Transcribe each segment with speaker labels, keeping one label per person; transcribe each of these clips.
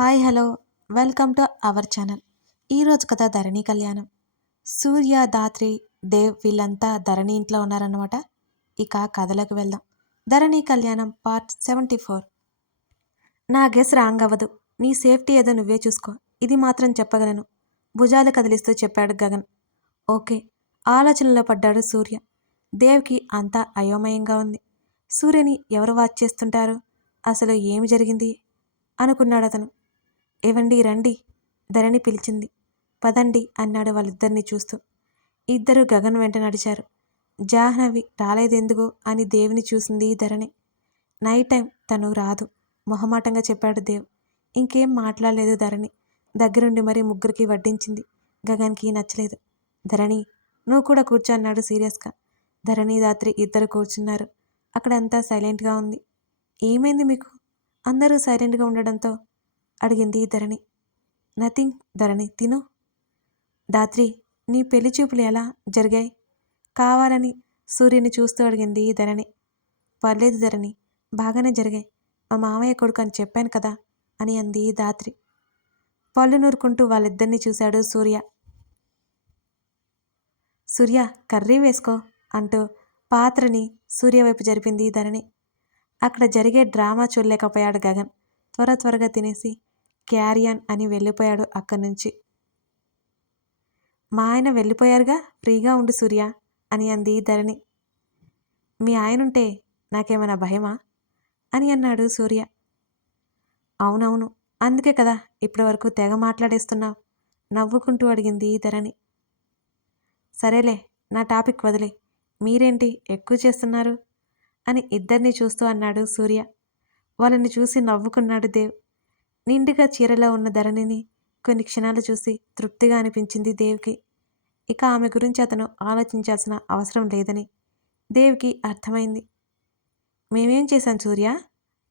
Speaker 1: Hi hello. Welcome to our channel. ఈరోజు కథ ధరణి కళ్యాణం. సూర్య దాత్రి దేవ్ వీళ్ళంతా ధరణి ఇంట్లో ఉన్నారన్నమాట. ఇక కథలకు వెళ్దాం. ధరణి కళ్యాణం పార్ట్ సెవెంటీ ఫోర్. నా గెస్ రాంగ్ అవ్వదు. నీ సేఫ్టీ ఏదో నువ్వే చూసుకో. ఇది మాత్రం చెప్పగలను. భుజాలు కదిలిస్తూ చెప్పాడు గగన్. ఓకే. ఆలోచనలో పడ్డాడు సూర్య. దేవ్కి అంతా అయోమయంగా ఉంది. సూర్యని ఎవరు వాచ్ చేస్తుంటారు? అసలు ఏమి జరిగింది? అనుకున్నాడు అతను ఏవండి రండి ధరణి పిలిచింది. పదండి అన్నాడు వాళ్ళిద్దరిని చూస్తూ. ఇద్దరు గగన్ వెంట నడిచారు. జాహ్నవి రాలేదెందుకు అని దేవిని చూసింది ధరణి. నైట్ టైం తను రాదు మొహమాటంగా చెప్పాడు దేవ్. ఇంకేం మాట్లాడలేదు ధరణి. దగ్గరుండి మరీ ముగ్గురికి వడ్డించింది. గగన్కి నచ్చలేదు. ధరణి నువ్వు కూడా కూర్చో అన్నాడు సీరియస్గా. ధరణి రాత్రి ఇద్దరు కూర్చున్నారు. అక్కడంతా సైలెంట్గా ఉంది. ఏమైంది మీకు? అందరూ సైలెంట్గా ఉండడంతో అడిగింది ధరణి. నథింగ్ ధరణి తిను. దాత్రి నీ పెళ్ళి చూపులు ఎలా జరిగాయి? కావాలని సూర్యుని చూస్తూ అడిగింది ధరణి. పర్లేదు ధరణి బాగానే జరిగాయి. మా మామయ్య కొడుకు అని చెప్పాను కదా అని అంది దాత్రి పళ్ళు నూరుకుంటూ వాళ్ళిద్దరినీ చూశాడు సూర్య. సూర్య కర్రీ వేసుకో అంటూ పాత్రని సూర్య వైపు జరిపింది ధరణి. అక్కడ జరిగే డ్రామా చూడలేకపోయాడు గగన్. త్వర త్వరగా తినేసి క్యారియన్ అని వెళ్ళిపోయాడు అక్కడి నుంచి మా ఆయన వెళ్ళిపోయారుగా? ఫ్రీగా ఉండు సూర్య అని అంది ధరణి. మీ ఆయనుంటే నాకేమైనా భయమా? అని అన్నాడు సూర్య. అవునవును అందుకే కదా ఇప్పటి వరకు తెగ మాట్లాడేస్తున్నావు? నవ్వుకుంటూ అడిగింది ధరణి. సరేలే నా టాపిక్ వదిలే. మీరేంటి ఎక్కువ చేస్తున్నారు? అని ఇద్దరిని చూస్తూ అన్నాడు సూర్య. వాళ్ళని చూసి నవ్వుకున్నాడు దేవ్. నిండుగా చీరలో ఉన్న ధరణిని కొన్ని క్షణాలు చూసి తృప్తిగా అనిపించింది దేవ్కి. ఇక ఆమె గురించి అతను ఆలోచించాల్సిన అవసరం లేదని దేవ్కి అర్థమైంది. మేమేం చేశాం సూర్య?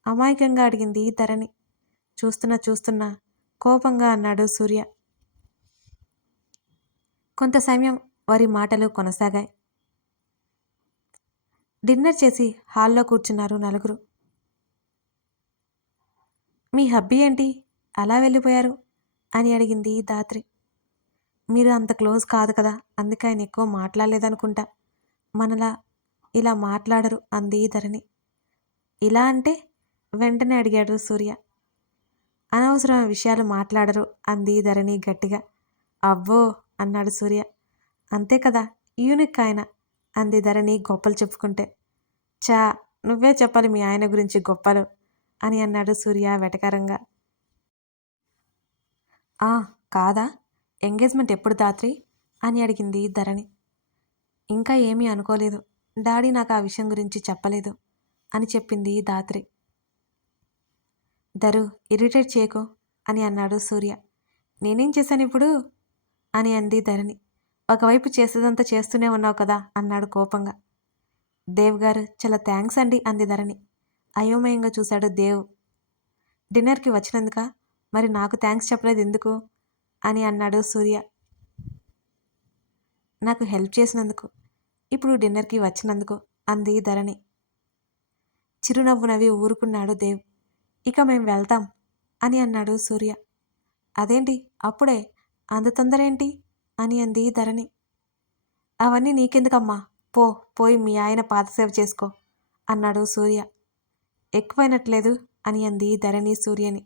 Speaker 1: అమాయకంగా అడిగింది ధరణి. చూస్తున్నా చూస్తున్నా కోపంగా అన్నాడు సూర్య. కొంత సమయం వారి మాటలు కొనసాగాయి. డిన్నర్ చేసి హాల్లో కూర్చున్నారు నలుగురు. మీ హబ్బీ ఏంటి? అలా వెళ్ళిపోయారు? అని అడిగింది దాత్రి. మీరు అంత క్లోజ్ కాదు కదా అందుకే ఆయన ఎక్కువ మాట్లాడలేదనుకుంటా. మనలా ఇలా మాట్లాడరు అంది ధరణి. ఇలా అంటే? వెంటనే అడిగాడు సూర్య. అనవసరమైన విషయాలు మాట్లాడరు అంది ధరణి గట్టిగా. అవ్వో అన్నాడు సూర్య. అంతే కదా యూనిక్ ఆయన అంది ధరణి గొప్పలు చెప్పుకుంటే. చా నువ్వే చెప్పాలి మీ ఆయన గురించి గొప్పలు. అని అన్నాడు సూర్య వెటకారంగా. ఆ కాదా? ఎంగేజ్మెంట్ ఎప్పుడు దాత్రి? అని అడిగింది ధరణి. ఇంకా ఏమీ అనుకోలేదు. డాడీ నాకు ఆ విషయం గురించి చెప్పలేదు అని చెప్పింది దాత్రి. దరు ఇరిటేట్ చేయకు అని అన్నాడు సూర్య. నేనేం చేశాను ఇప్పుడు? అని అంది ధరణి. ఒకవైపు చేసేదంతా చేస్తూనే ఉన్నావు కదా అన్నాడు కోపంగా. దేవ్ గారు చాలా థ్యాంక్స్ అండి అంది ధరణి. అయోమయంగా చూశాడు దేవ్. డిన్నర్కి వచ్చినందుక? మరి నాకు థ్యాంక్స్ చెప్పలేదు ఎందుకు? అని అన్నాడు సూర్య. నాకు హెల్ప్ చేసినందుకు. ఇప్పుడు డిన్నర్కి వచ్చినందుకు అంది ధరణి. చిరునవ్వు నవ్వి ఊరుకున్నాడు దేవ్. ఇక మేం వెళ్తాం అని అన్నాడు సూర్య. అదేంటి? అప్పుడే? అంత తొందరేంటి? అని అంది ధరణి. అవన్నీ నీకెందుకమ్మా? పో పోయి మీ ఆయన పాదసేవ చేసుకో అన్నాడు సూర్య. ఎక్కువైనట్లేదు అని అంది ధరణి సూర్యని.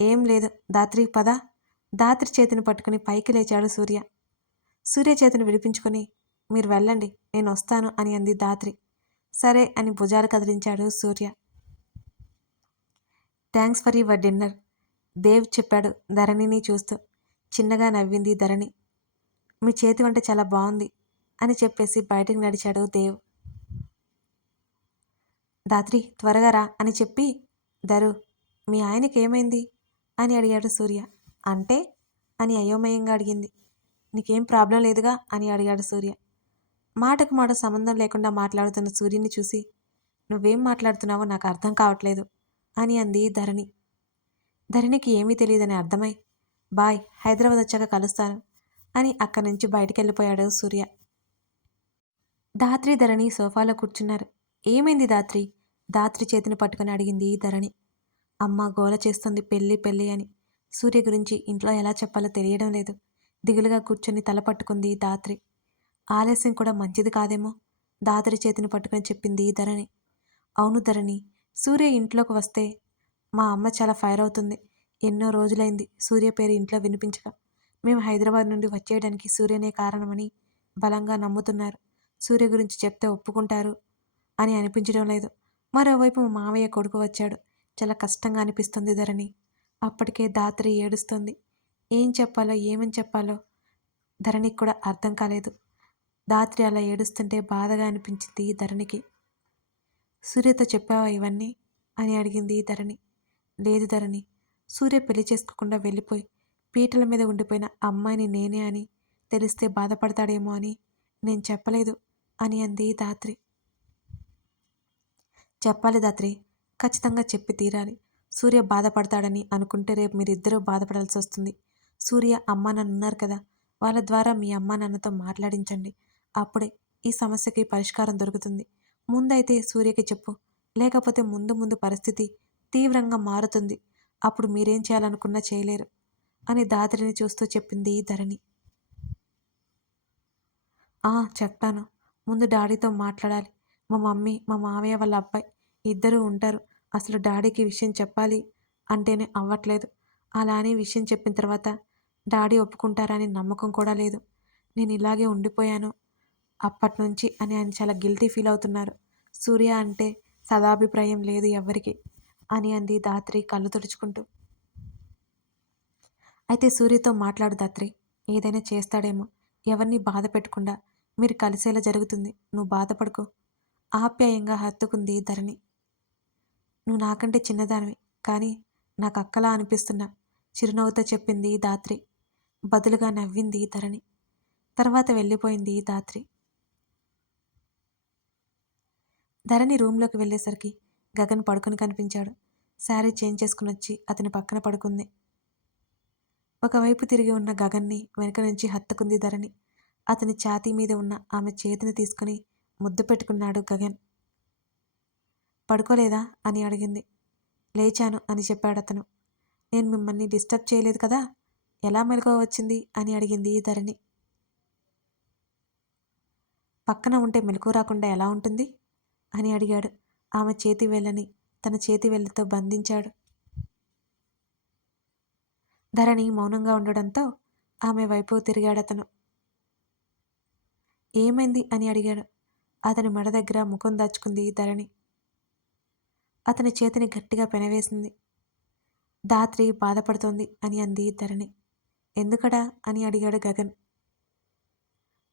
Speaker 1: ఏం లేదు దాత్రి పద. దాత్రి చేతిని పట్టుకుని పైకి లేచాడు సూర్య. సూర్య చేతిని విడిపించుకొని మీరు వెళ్ళండి నేను వస్తాను అని అంది దాత్రి. సరే అని భుజాలు కదిలించాడు Surya. Thanks for your dinner Dev చెప్పాడు ధరణిని చూస్తూ. చిన్నగా నవ్వింది ధరణి. మీ చేతి వంట చాలా బాగుంది అని చెప్పేసి బయటికి నడిచాడు దేవ్. దాత్రి త్వరగా రా అని చెప్పి ధరు మీ ఆయనకి ఏమైంది అని అడిగాడు సూర్య. అంటే? అని అయోమయంగా అడిగింది. నీకేం ప్రాబ్లం లేదుగా? అని అడిగాడు సూర్య. మాటకు మాట సంబంధం లేకుండా మాట్లాడుతున్న సూర్యుని చూసి నువ్వేం మాట్లాడుతున్నావో నాకు అర్థం కావట్లేదు అని అంది ధరణి. ధరణికి ఏమీ తెలియదని అర్థమై బాయ్ హైదరాబాద్ వచ్చాక కలుస్తాను అని అక్కడి నుంచి బయటికి వెళ్ళిపోయాడు సూర్య. దాత్రి ధరణి సోఫాలో కూర్చున్నారు. ఏమైంది దాత్రి? దాత్రి చేతిని పట్టుకుని అడిగింది ధరణి. అమ్మ గోల చేస్తుంది పెళ్ళి పెళ్ళి అని. సూర్య గురించి ఇంట్లో ఎలా చెప్పాలో తెలియడం లేదు. దిగులుగా కూర్చొని తల పట్టుకుంది దాత్రి. ఆలస్యం కూడా మంచిది కాదేమో? దాత్రి చేతిని పట్టుకుని చెప్పింది ధరణి. అవును ధరణి సూర్య ఇంట్లోకి వస్తే మా అమ్మ చాలా ఫైర్ అవుతుంది. ఎన్నో రోజులైంది సూర్య పేరు ఇంట్లో వినిపించక మేము హైదరాబాద్ నుండి వచ్చేయడానికి సూర్యనే కారణమని బలంగా నమ్ముతున్నారు. సూర్య గురించి చెప్తే ఒప్పుకుంటారు అని అనిపించడం లేదు. మరోవైపు మావయ్య కొడుకు వచ్చాడు. చాలా కష్టంగా అనిపిస్తుంది ధరణి. అప్పటికే దాత్రి ఏడుస్తుంది. ఏం చెప్పాలో ఏమని చెప్పాలో ధరణికి కూడా అర్థం కాలేదు. దాత్రి అలా ఏడుస్తుంటే బాధగా అనిపించింది ధరణికి. సూర్యతో చెప్పావా ఇవన్నీ? అని అడిగింది ధరణి. లేదు ధరణి. సూర్య పెళ్ళి చేసుకోకుండా వెళ్ళిపోయి పీటల మీద ఉండిపోయిన అమ్మాయిని నేనే అని తెలిస్తే బాధపడతాడేమో అని నేను చెప్పలేదు అని అంది దాత్రి. చెప్పాలి దాత్రి. ఖచ్చితంగా చెప్పి తీరాలి. సూర్య బాధపడతాడని అనుకుంటే రేపు మీరిద్దరూ బాధపడాల్సి వస్తుంది. సూర్య అమ్మా నాన్న ఉన్నారు కదా. వాళ్ళ ద్వారా మీ అమ్మా నాన్నతో మాట్లాడించండి. అప్పుడే ఈ సమస్యకి పరిష్కారం దొరుకుతుంది. ముందైతే సూర్యకి చెప్పు. లేకపోతే ముందు ముందు పరిస్థితి తీవ్రంగా మారుతుంది. అప్పుడు మీరేం చేయాలనుకున్నా చేయలేరు అని దాత్రిని చూస్తూ చెప్పింది ధరణి. ఆ చెప్తాను. ముందు డాడీతో మాట్లాడాలి. మా మమ్మీ మా మావయ్య వాళ్ళ అబ్బాయి ఇద్దరూ ఉంటారు. అసలు డాడీకి విషయం చెప్పాలి అంటేనే అవ్వట్లేదు. అలా అని విషయం చెప్పిన తర్వాత డాడీ ఒప్పుకుంటారని నమ్మకం కూడా లేదు. నేను ఇలాగే ఉండిపోయాను అప్పటి నుంచి అని ఆయన చాలా గిల్టీ ఫీల్ అవుతున్నారు. సూర్య అంటే సదాభిప్రాయం లేదు ఎవరికి అని అంది దాత్రి కళ్ళు తుడుచుకుంటూ. అయితే సూర్యతో మాట్లాడు దాత్రి ఏదైనా చేస్తాడేమో ఎవరిని బాధ పెట్టకుండా మీరు కలిసేలా జరుగుతుంది నువ్వు బాధపడుకో. ఆప్యాయంగా హత్తుకుంది ధరణి. నువ్వు నాకంటే చిన్నదానివి కానీ నాకు అక్కలా అనిపిస్తున్నా చిరునవ్వుతో చెప్పింది దాత్రి బదులుగా నవ్వింది ధరణి. తర్వాత వెళ్ళిపోయింది దాత్రి ధరణి రూమ్లోకి వెళ్ళేసరికి గగన్ పడుకుని కనిపించాడు. శారీ చేంజ్ చేసుకుని వచ్చి అతని పక్కన పడుకుంది. ఒకవైపు తిరిగి ఉన్న గగన్ని వెనుక నుంచి హత్తుకుంది ధరణి. అతని ఛాతీ మీద ఉన్న ఆమె చేతిని తీసుకుని ముద్దు పెట్టుకున్నాడు గగన్. పడుకోలేదా? అని అడిగింది. లేచాను అని చెప్పాడు అతను నేను మిమ్మల్ని డిస్టర్బ్ చేయలేదు కదా? ఎలా మెలకువ వచ్చింది? అని అడిగింది ధరణి. పక్కన ఉంటే మెలకు రాకుండా ఎలా ఉంటుంది? అని అడిగాడు. ఆమె చేతి వేళ్ళని తన చేతి వేళ్ళతో బంధించాడు. ధరణి మౌనంగా ఉండడంతో ఆమె వైపు తిరిగాడతను. ఏమైంది? అని అడిగాడు. అతని మెడ దగ్గర ముఖం దాచుకుంది ధరణి. అతని చేతిని గట్టిగా పెనవేసింది. దాత్రి బాధపడుతోంది అని అంది ధరణి. ఎందుకడా అని అడిగాడు గగన్.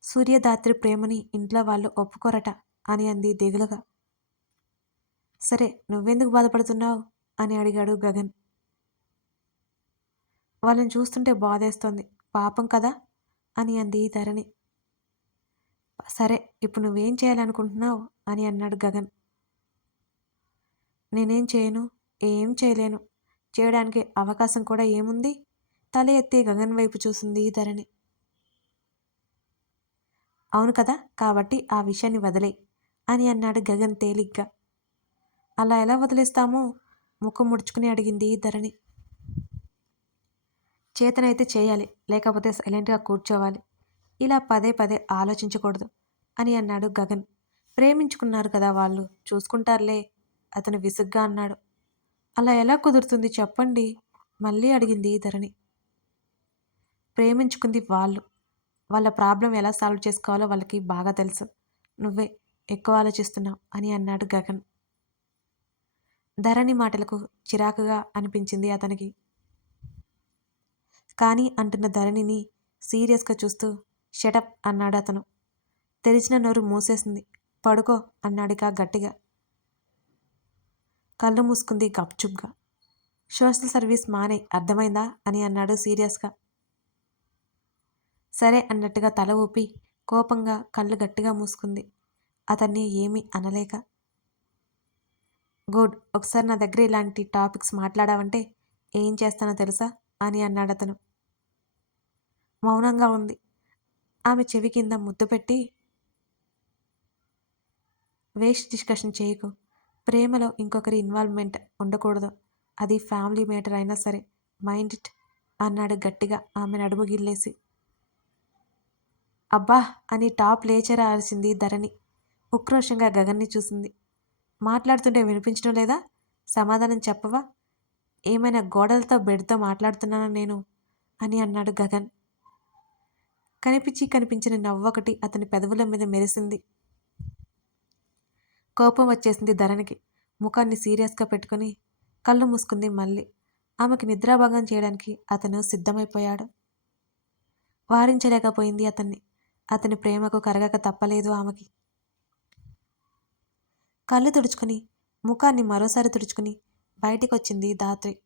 Speaker 1: సూర్యదాత్రి ప్రేమని ఇంట్లో వాళ్ళు ఒప్పుకోరట అని అంది దిగులుగా. సరే నువ్వెందుకు బాధపడుతున్నావు? అని అడిగాడు గగన్. వాళ్ళని చూస్తుంటే బాధేస్తోంది. పాపం కదా? అని అంది ధరణి. సరే ఇప్పుడు నువ్వేం చేయాలనుకుంటున్నావు? అని అన్నాడు గగన్. నేనేం చేయను ఏం చేయలేను. చేయడానికి అవకాశం కూడా ఏముంది? తల ఎత్తి గగన్ వైపు చూసింది ధరణి అవును కదా కాబట్టి ఆ విషయాన్ని వదిలే అని అన్నాడు గగన్ తేలిగ్గా. అలా ఎలా వదిలేస్తామో? ముఖం ముడుచుకుని అడిగింది ధరణి చేతనైతే చేయాలి లేకపోతే సైలెంట్గా కూర్చోవాలి. ఇలా పదే పదే ఆలోచించకూడదు అని అన్నాడు గగన్. ప్రేమించుకున్నారు కదా వాళ్ళు చూసుకుంటారులే అతను విసుగ్గా అన్నాడు. అలా ఎలా కుదురుతుంది చెప్పండి మళ్ళీ అడిగింది ధరణి. ప్రేమించుకుంది వాళ్ళు. వాళ్ళ ప్రాబ్లం ఎలా సాల్వ్ చేసుకోవాలో వాళ్ళకి బాగా తెలుసు. నువ్వే ఎక్కువ ఆలోచిస్తున్నావు అని అన్నాడు గగన్. ధరణి మాటలకు చిరాకుగా అనిపించింది అతనికి. కానీ అంటున్న ధరణిని సీరియస్గా చూస్తూ షటప్ అన్నాడు అతను. తెరిచిన నోరు మూసేసింది. పడుకో అన్నాడిక గట్టిగా. కళ్ళు మూసుకుంది గప్చుప్గా. సోషల్ సర్వీస్ మానే అర్థమైందా? అని అన్నాడు సీరియస్గా. సరే అన్నట్టుగా తల ఊపి కోపంగా కళ్ళు గట్టిగా మూసుకుంది. అతన్ని ఏమీ అనలేక. గుడ్ ఒకసారి నా దగ్గర ఇలాంటి టాపిక్స్ మాట్లాడావంటే ఏం చేస్తానో తెలుసా? అని అన్నాడు అతను మౌనంగా ఉంది. ఆమె చెవి కింద ముద్దు పెట్టి వేస్ట్ డిస్కషన్ చేయకు. ప్రేమలో ఇంకొకరి ఇన్వాల్వ్మెంట్ ఉండకూడదు. అది ఫ్యామిలీ మేటర్ అయినా సరే. మైండ్ ఇట్ అన్నాడు గట్టిగా ఆమె నడుము గిల్లేసి. అబ్బా! అని టాప్ లేచరాల్సింది అరిచింది ధరణి. ఉక్రోషంగా గగన్ని చూసింది. మాట్లాడుతుంటే వినిపించడం లేదా? సమాధానం చెప్పవా? ఏమైనా గోడలతో బెడ్తో మాట్లాడుతున్నానా నేను? అని అన్నాడు గగన్. కనిపించి కనిపించిన నవ్వొకటి అతని పెదవుల మీద మెరిసింది. కోపం వచ్చేసింది ధరణికి. ముఖాన్ని సీరియస్గా పెట్టుకుని కళ్ళు మూసుకుంది మళ్ళీ. ఆమెకి నిద్రాభంగం చేయడానికి అతను సిద్ధమైపోయాడు. వారించలేకపోయింది అతన్ని. అతని ప్రేమకు కరగక తప్పలేదు ఆమెకి. కళ్ళు తుడుచుకుని ముఖాన్ని మరోసారి తుడుచుకుని బయటికి వచ్చింది దాత్రి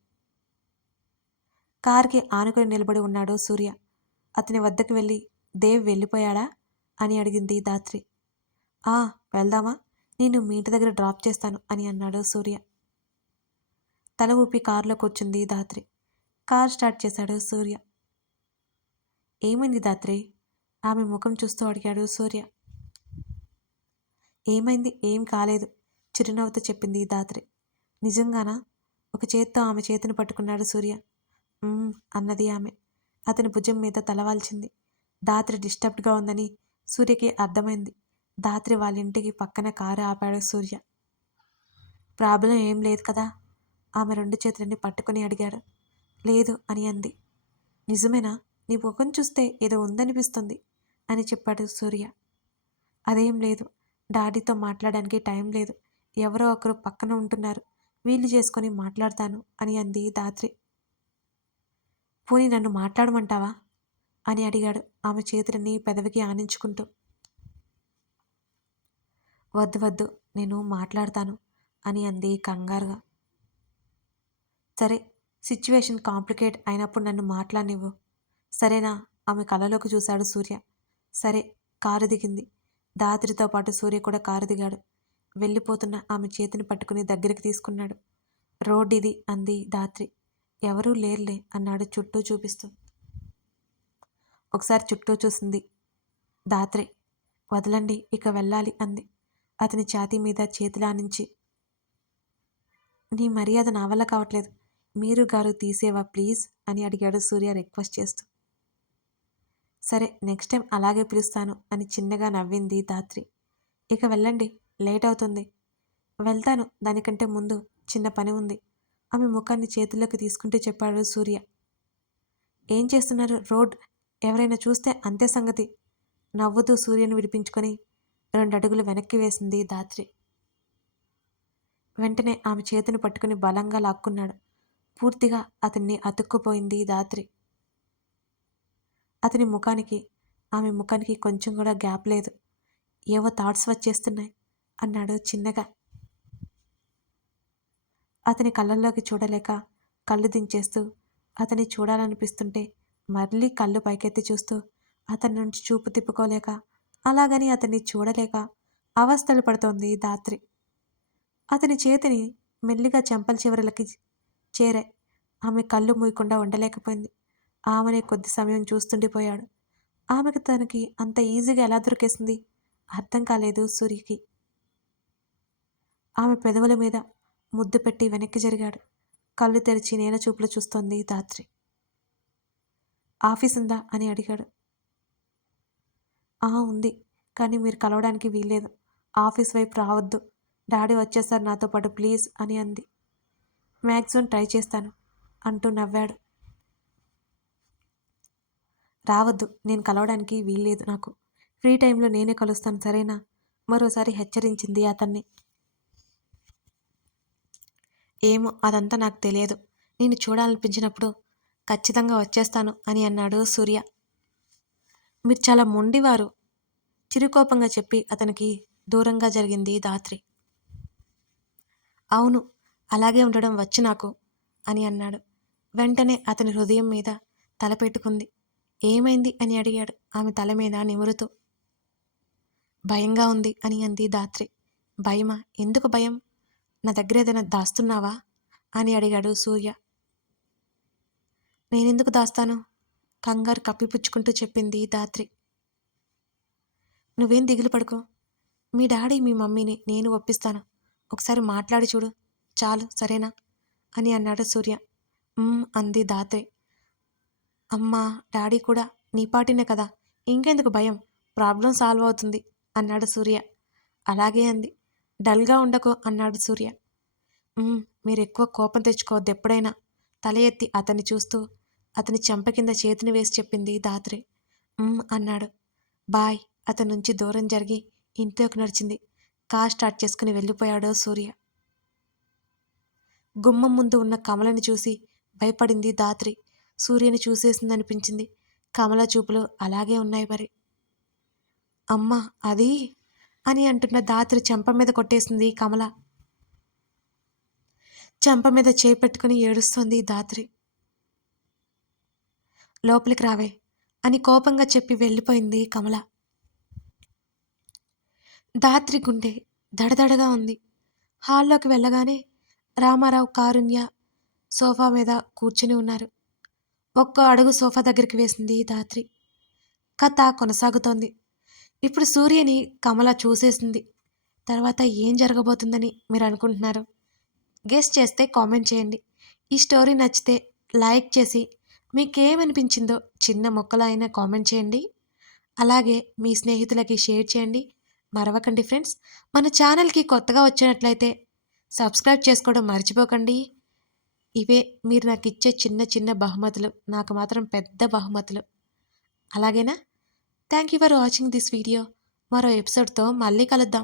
Speaker 1: కార్కి ఆనుకుని నిలబడి ఉన్నాడు సూర్య. అతని వద్దకు వెళ్ళి దేవ్ వెళ్ళిపోయాడా? అని అడిగింది దాత్రి. ఆ వెళ్దామా? నేను మీ ఇంటి దగ్గర డ్రాప్ చేస్తాను అని అన్నాడు సూర్య. తల ఊపి కారులో కూర్చుంది దాత్రి. కార్ స్టార్ట్ చేశాడు సూర్య. ఏమైంది దాత్రి? ఆమె ముఖం చూస్తూ అడిగాడు సూర్య. ఏమైంది? ఏం కాలేదు చిరునవ్వుతో చెప్పింది దాత్రి. నిజంగానా? ఒక చేత్తో ఆమె చేతిని పట్టుకున్నాడు సూర్య. అన్నది ఆమె. అతని భుజం మీద తలవాల్చింది దాత్రి డిస్టర్బ్డ్గా ఉందని సూర్యకి అర్థమైంది. దాత్రి వాళ్ళ ఇంటికి పక్కన కారు ఆపాడు సూర్య. ప్రాబ్లం ఏం లేదు కదా? ఆమె రెండు చేతులని పట్టుకొని అడిగాడు. లేదు అని అంది. నిజమేనా? నీ ముఖం చూస్తే ఏదో ఉందనిపిస్తుంది అని చెప్పాడు సూర్య. అదేం లేదు. డాడీతో మాట్లాడడానికి టైం లేదు. ఎవరో ఒకరు పక్కన ఉంటున్నారు. వీలు చేసుకొని మాట్లాడతాను అని అంది దాత్రి. పోనీ నన్ను మాట్లాడమంటావా? అని అడిగాడు ఆమె చేతులని పెదవికి ఆనించుకుంటూ. వద్దు వద్దు నేను మాట్లాడతాను అని అంది కంగారుగా. సరే సిచ్యువేషన్ కాంప్లికేట్ అయినప్పుడు నన్ను మాట్లాడనివ్వు. సరేనా? ఆమె కళ్ళలోకి చూశాడు సూర్య. సరే కారు దిగింది. దాత్రితో పాటు సూర్య కూడా కారు దిగాడు. వెళ్ళిపోతున్న ఆమె చేతిని పట్టుకుని దగ్గరికి తీసుకున్నాడు. రోడ్ ఇది అంది దాత్రి. ఎవరూ లేరులే అన్నాడు చుట్టూ చూపిస్తూ. ఒకసారి చుట్టూ చూసింది దాత్రి వదలండి ఇక వెళ్ళాలి అంది. అతని ఛాతీ మీద చేతిలానించి నీ మర్యాద నా వల్ల కావట్లేదు. మీరు గారు తీసేవా ప్లీజ్? అని అడిగాడు సూర్య రిక్వెస్ట్ చేస్తూ. సరే నెక్స్ట్ టైం అలాగే పిలుస్తాను అని చిన్నగా నవ్వింది దాత్రి ఇక వెళ్ళండి లేట్ అవుతుంది. వెళ్తాను దానికంటే ముందు చిన్న పని ఉంది. ఆమె ముఖాన్ని చేతుల్లోకి తీసుకుంటూ చెప్పాడు సూర్య. ఏం చేస్తున్నారు? రోడ్ ఎవరైనా చూస్తే అంతే సంగతి. నవ్వుతూ సూర్యను విడిపించుకొని రెండు అడుగులు వెనక్కి వేసింది దాత్రి వెంటనే ఆమె చేతిని పట్టుకుని బలంగా లాక్కున్నాడు. పూర్తిగా అతన్ని అతుక్కుపోయింది దాత్రి అతని ముఖానికి ఆమె ముఖానికి కొంచెం కూడా గ్యాప్ లేదు. ఏవో థాట్స్ వచ్చేస్తున్నాయి అన్నాడు చిన్నగా. అతని కళ్ళల్లోకి చూడలేక కళ్ళు దించేస్తూ అతని చూడాలనిపిస్తుంటే మళ్ళీ కళ్ళు పైకెత్తి చూస్తూ అతని నుంచి చూపు తిప్పుకోలేక అలాగని అతన్ని చూడలేక అవస్థలు పడుతోంది దాత్రి అతని చేతిని మెల్లిగా చెంపల చివరలకి చేరాయి ఆమె కళ్ళు మూయకుండా ఉండలేకపోయింది. ఆమెనే కొద్ది సమయం చూస్తుండిపోయాడు ఆమెకు తనకి అంత ఈజీగా ఎలా దొరికేసింది అర్థం కాలేదు సూర్యకి ఆమె పెదవుల మీద ముద్దు పెట్టి వెనక్కి జరిగాడు. కళ్ళు తెరిచి నేల చూపులు చూస్తోంది దాత్రి ఆఫీస్ ఉందా అని అడిగాడు. ఆ ఉంది. కానీ మీరు కలవడానికి వీల్లేదు. ఆఫీస్ వైపు రావద్దు. డాడీ వచ్చేసారు నాతో పాటు ప్లీజ్ అని అంది. మ్యాక్సిమం ట్రై చేస్తాను అంటూ నవ్వాడు. రావద్దు నేను కలవడానికి వీల్లేదు నాకు. ఫ్రీ టైంలో నేనే కలుస్తాను సరేనా? మరోసారి హెచ్చరించింది అతన్ని. ఏమో అదంతా నాకు తెలియదు. నేను చూడాలనిపించినప్పుడు ఖచ్చితంగా వచ్చేస్తాను అని అన్నాడు సూర్య. మీరు చాలా మొండివారు చిరుకోపంగా చెప్పి అతనికి దూరంగా జరిగింది దాత్రి అవును అలాగే ఉండడం వచ్చు నాకు అని అన్నాడు. వెంటనే అతని హృదయం మీద తల పెట్టుకుంది. ఏమైంది అని అడిగాడు ఆమె తల మీద నిమురుతూ. భయంగా ఉంది అని అంది దాత్రి భయమా? ఎందుకు భయం? నా దగ్గర ఏదైనా దాస్తున్నావా? అని అడిగాడు సూర్య. నేనెందుకు దాస్తాను? కంగారు కప్పిపుచ్చుకుంటూ చెప్పింది దాత్రి. నువ్వేం దిగులు పడుకో. మీ డాడీ మీ మమ్మీని నేను ఒప్పిస్తాను. ఒకసారి మాట్లాడి చూడు. చాలు సరేనా? అని అన్నాడు సూర్య. అంది ధాత్రి అమ్మా డాడీ కూడా నీ పాటినే కదా. ఇంకెందుకు భయం? ప్రాబ్లం సాల్వ్ అవుతుంది అన్నాడు సూర్య. అలాగే అంది. డల్గా ఉండకు అన్నాడు సూర్య. మీరు ఎక్కువ కోపం తెచ్చుకోవద్దు ఎప్పుడైనా తల ఎత్తి అతన్ని చూస్తూ అతని చెంప కింద చేతిని వేసి చెప్పింది ధాత్రి. అన్నాడు. బాయ్ అతని నుంచి దూరం జరిగి ఇంట్లోకి నడిచింది. కార్ స్టార్ట్ చేసుకుని వెళ్ళిపోయాడు సూర్య. గుమ్మం ముందు ఉన్న కమలని చూసి భయపడింది ధాత్రి. సూర్యని చూసేసిందనిపించింది. కమల చూపులు అలాగే ఉన్నాయి మరి. అమ్మ అది అని అంటున్న దాత్రి చెంప మీద కొట్టేసింది కమల. చెంప మీద చేయి పెట్టుకుని ఏడుస్తోంది దాత్రి. లోపలికి రావే అని కోపంగా చెప్పి వెళ్ళిపోయింది కమల. దాత్రి గుండె దడదడగా ఉంది. హాల్లోకి వెళ్ళగానే రామారావు కారుణ్య సోఫా మీద కూర్చుని ఉన్నారు. ఒక్క అడుగు సోఫా దగ్గరికి వేసింది దాత్రి. కథ కొనసాగుతోంది. ఇప్పుడు సూర్యని కమల చూసేసింది. తర్వాత ఏం జరగబోతుందని మీరు అనుకుంటున్నారు? గెస్ట్ చేస్తే కామెంట్ చేయండి. ఈ స్టోరీ నచ్చితే లైక్ చేసి మీకేమనిపించిందో చిన్న మొక్కలో అయినా కామెంట్ చేయండి. అలాగే మీ స్నేహితులకి షేర్ చేయండి. మరవకండి ఫ్రెండ్స్. మన ఛానల్కి కొత్తగా వచ్చినట్లయితే సబ్స్క్రైబ్ చేసుకోవడం మర్చిపోకండి. ఇవే మీరు నాకు ఇచ్చే చిన్న చిన్న బహుమతులు. నాకు మాత్రం పెద్ద బహుమతులు. అలాగేనా? Thank you for watching this video మరో ఎపిసోడ్తో మళ్ళీ కలుద్దాం.